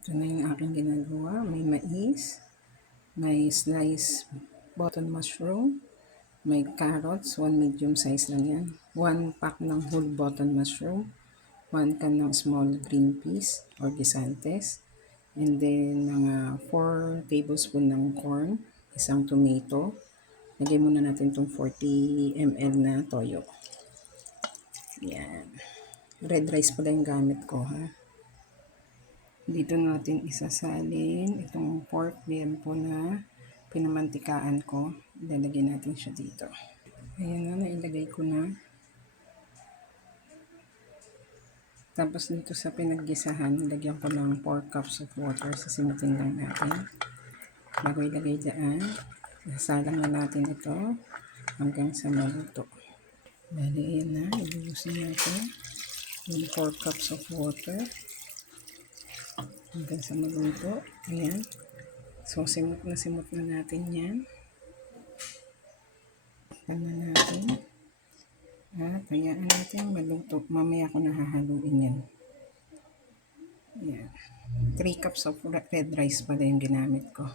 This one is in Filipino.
Ito na yung aking ginagawa. May mais, may sliced button mushroom, may carrots, 1 medium size lang yan. 1 pack ng whole button mushroom, 1 can ng small green peas or gisantes, and then mga 4 tablespoon ng corn, isang tomato. Lagay muna natin itong 40 ml na toyo. Yan. Red rice pala yung gamit ko, ha. Dito natin isasalin itong pork po na pinamantikaan ko. Ilalagay natin siya dito. Ayan na, nailagay ko na. Tapos dito sa pinaggisahan, ilagyan ko ng 4 cups of water. Sasimutin lang natin. Bago ilagay dyan, sasalang na natin ito hanggang sa maluto. Bali, ayan na. Ilusin natin yung 4 cups of water hanggang sa maluto. Ayan. So, simot na natin yan. Takpan na natin. At hayaan natin maluto. Mamaya ko nahahaluin yan. Ayan. 3 cups of red rice pala yung ginamit ko.